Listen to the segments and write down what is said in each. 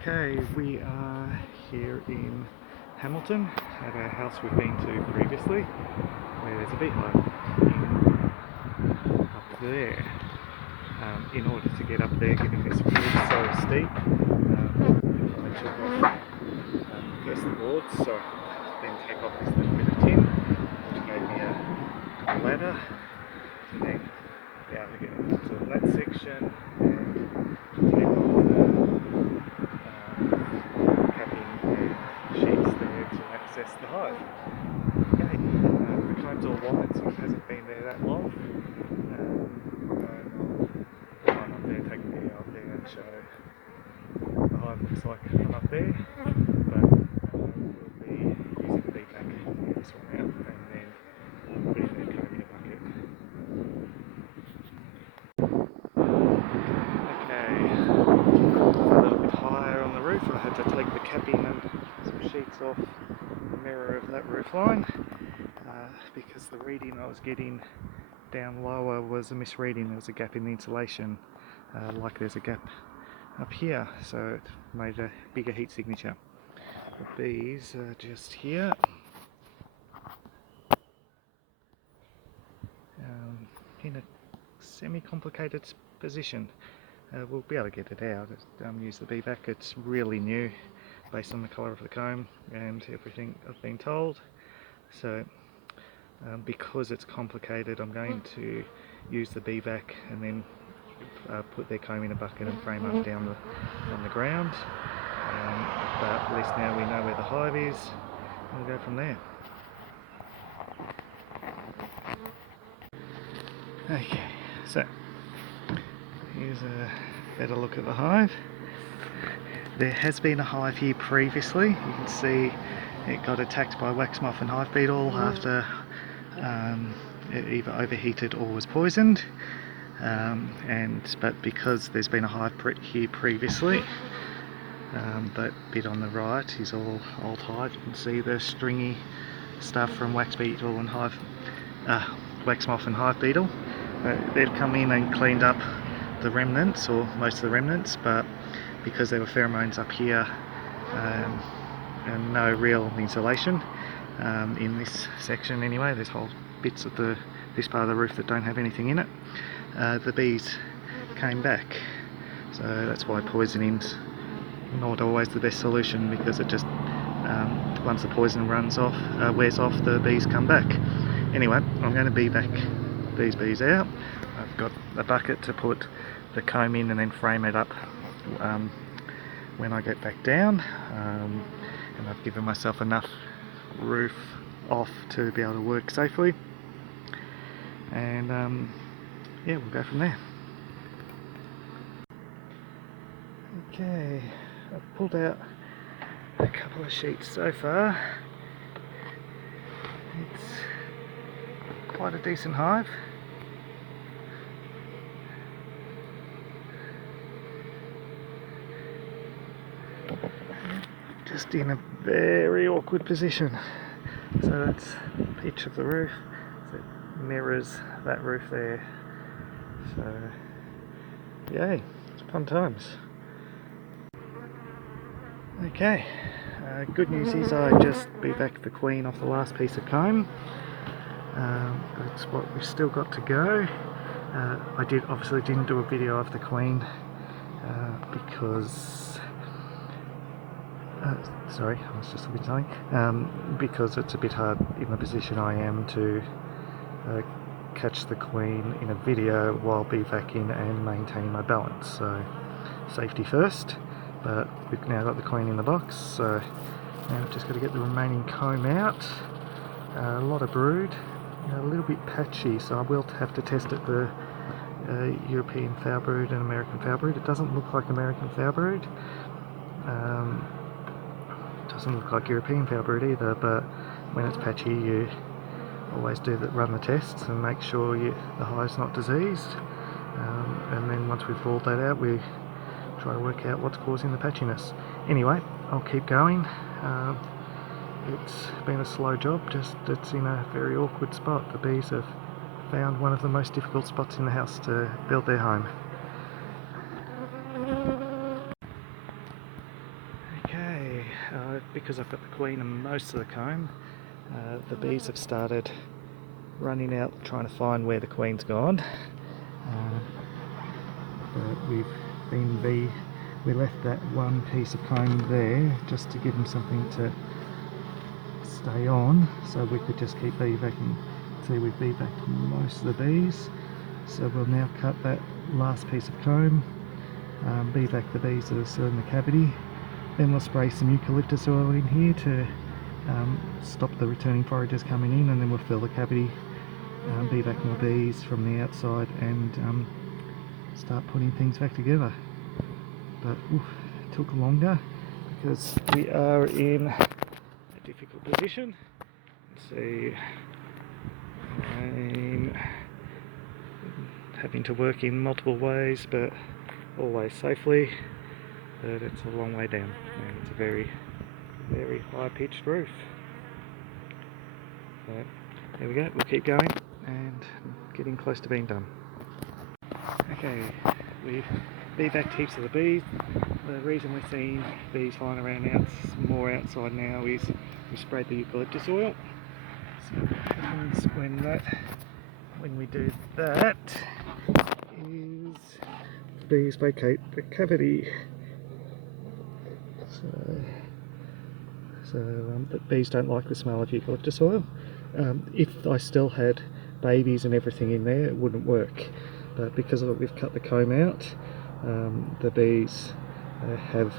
Okay, we are here in Hamilton at a house we've been to previously, where there's a beehive up there. In order to get up there, given this roof so steep, I took off first the boards, so then take off this little bit of tin, which gave me a ladder to then be able to get into that section and take off the capping and sheets there to access the hive. Okay, the comb's all white, so it hasn't been there that long. I'll climb up there, take a video up there and show what the hive looks like from up there. But we'll be using the bee pack in this one out and then putting the comb in a bucket. Okay, a little bit higher on the roof. I had to take the capping and some sheets off the mirror of that roof line because the reading I was getting down lower was a misreading. There was a gap in the insulation, like there's a gap up here, so it made a bigger heat signature. The bees are just here, in a semi-complicated position. We'll be able to get it out, use the bee vac. It's really new based on the colour of the comb and everything I've been told. So because it's complicated, I'm going to use the bee vac and then put their comb in a bucket and frame up down on the ground. But at least now we know where the hive is, and we'll go from there. Okay, so here's a better look at the hive. There has been a hive here previously. You can see it got attacked by wax moth and hive beetle after it either overheated or was poisoned. But because there's been a hive here previously, that bit on the right is all old hive. You can see the stringy stuff from wax beetle and wax moth and hive beetle. They'd come in and cleaned up the remnants, or most of the remnants, but because there were pheromones up here and no real insulation in this section anyway, there's whole bits of this part of the roof that don't have anything in it, the bees came back. So that's why poisoning's not always the best solution, because it just once the poison wears off, the bees come back. Anyway, I'm going to bee vac these bees out. I've got a bucket to put the comb in and then frame it up when I get back down, and I've given myself enough roof off to be able to work safely, and yeah, we'll go from there. Okay, I've pulled out a couple of sheets so far. It's quite a decent hive. Just in a very awkward position. So that's the pitch of the roof, so it mirrors that roof there. So yay, it's fun times. Okay, good news is I just bee vac'd the queen off the last piece of comb. That's what we've still got to go. I obviously didn't do a video of the queen because sorry, I was just looking at something. Because it's a bit hard in the position I am to catch the queen in a video while bee vacing and maintaining my balance. So safety first. But we've now got the queen in the box, so now we've just got to get the remaining comb out. A lot of brood, a little bit patchy, so I will have to test it for European foul brood and American foul brood. It doesn't look like American foul brood. Doesn't look like European foul brood either, but when it's patchy you always run the tests and make sure the hive's not diseased, and then once we've ruled that out we try to work out what's causing the patchiness. Anyway, I'll keep going. It's been a slow job, it's in a very awkward spot. The bees have found one of the most difficult spots in the house to build their home. because I've got the queen and most of the comb, the bees have started running out trying to find where the queen's gone. But we left that one piece of comb there just to give them something to stay on, so we could just keep bee vacuuming. See, we've bee vacuumed most of the bees, so we'll now cut that last piece of comb, bee vac the bees that are still in the cavity. Then we'll spray some eucalyptus oil in here to stop the returning foragers coming in, and then we'll fill the cavity, bee vac more bees from the outside, and start putting things back together. But it took longer because we are in a difficult position. See, I'm having to work in multiple ways, but always safely. But it's a long way down, and it's a very, very high-pitched roof. So there we go. We'll keep going and getting close to being done. Okay, we've bee-vacked heaps of the bees. The reason we're seeing bees flying around more outside now is we sprayed the eucalyptus oil. So what happens when we do that is the bees vacate the cavity. But bees don't like the smell of eucalyptus oil. If I still had babies and everything in there, it wouldn't work. But because of it, we've cut the comb out. The bees have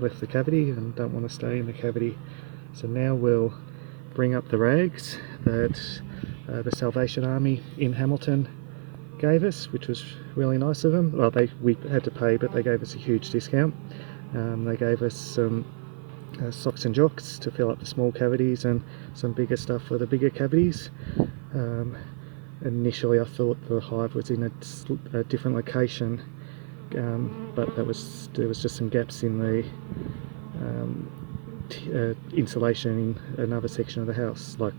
left the cavity and don't want to stay in the cavity. So now we'll bring up the rags that the Salvation Army in Hamilton gave us, which was really nice of them. Well, we had to pay, but they gave us a huge discount. They gave us some socks and jocks to fill up the small cavities, and some bigger stuff for the bigger cavities. Initially I thought the hive was in a different location, but there was just some gaps in the insulation in another section of the house, like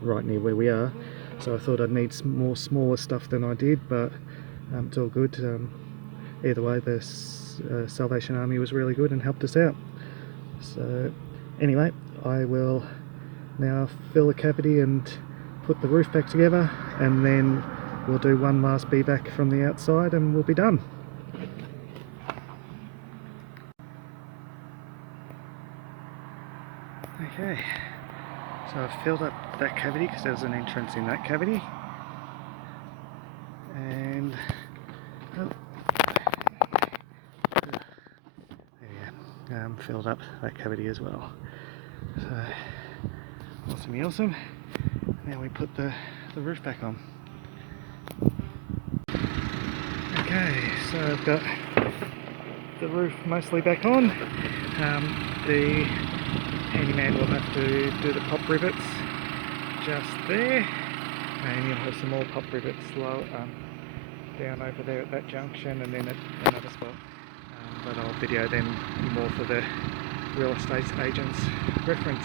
right near where we are. So I thought I'd need some more smaller stuff than I did, but it's all good. Either way, the Salvation Army was really good and helped us out. So anyway, I will now fill the cavity and put the roof back together, and then we'll do one last bee vac from the outside and we'll be done. Okay, so I've filled up that cavity because there was an entrance in that cavity, and filled up that cavity as well. So awesome. Now we put the roof back on. Okay, so I've got the roof mostly back on. The handyman will have to do the pop rivets just there, and you'll have some more pop rivets down over there at that junction, and then at another spot. But I'll video them more for the real estate agent's reference.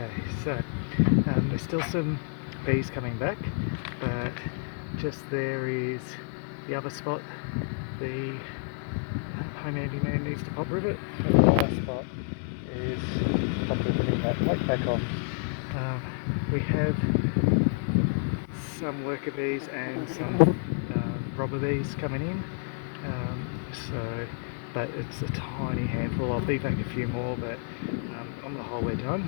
Okay, so there's still some bees coming back, but just there is the other spot the home handyman needs to pop rivet, and the last spot is pop riveting that plate back on. We have some worker bees and some robber bees coming in, but it's a tiny handful. I'll bee vac a few more, but on the whole we're done.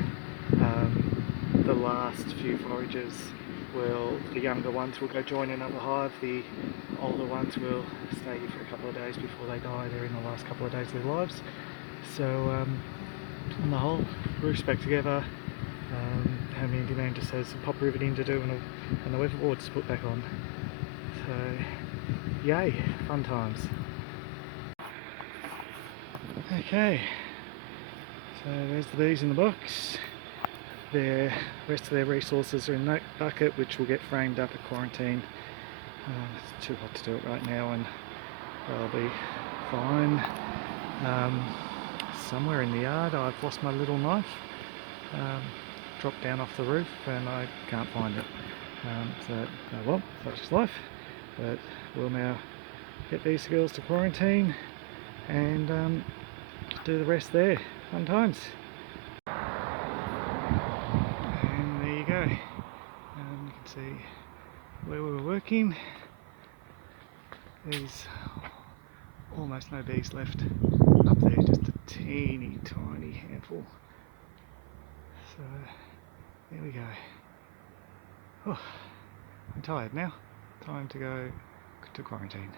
The last few foragers the younger ones will go join another hive. The older ones will stay here for a couple of days before they die. They're in the last couple of days of their lives. So on the whole, roof's back together. Home handyman just has some pop riveting to do and the weatherboard's put back on. So yay, fun times. Okay, so there's the bees in the box. The rest of their resources are in that bucket, which will get framed up at quarantine. It's too hot to do it right now, and they'll be fine. Somewhere in the yard I've lost my little knife. Dropped down off the roof and I can't find it. So, well, such is life. But we'll now get these girls to quarantine and do the rest there. Fun times. And there you go. You can see where we were working. There's almost no bees left up there, just a teeny tiny handful. So there we go. Oh, I'm tired now. Time to go to quarantine.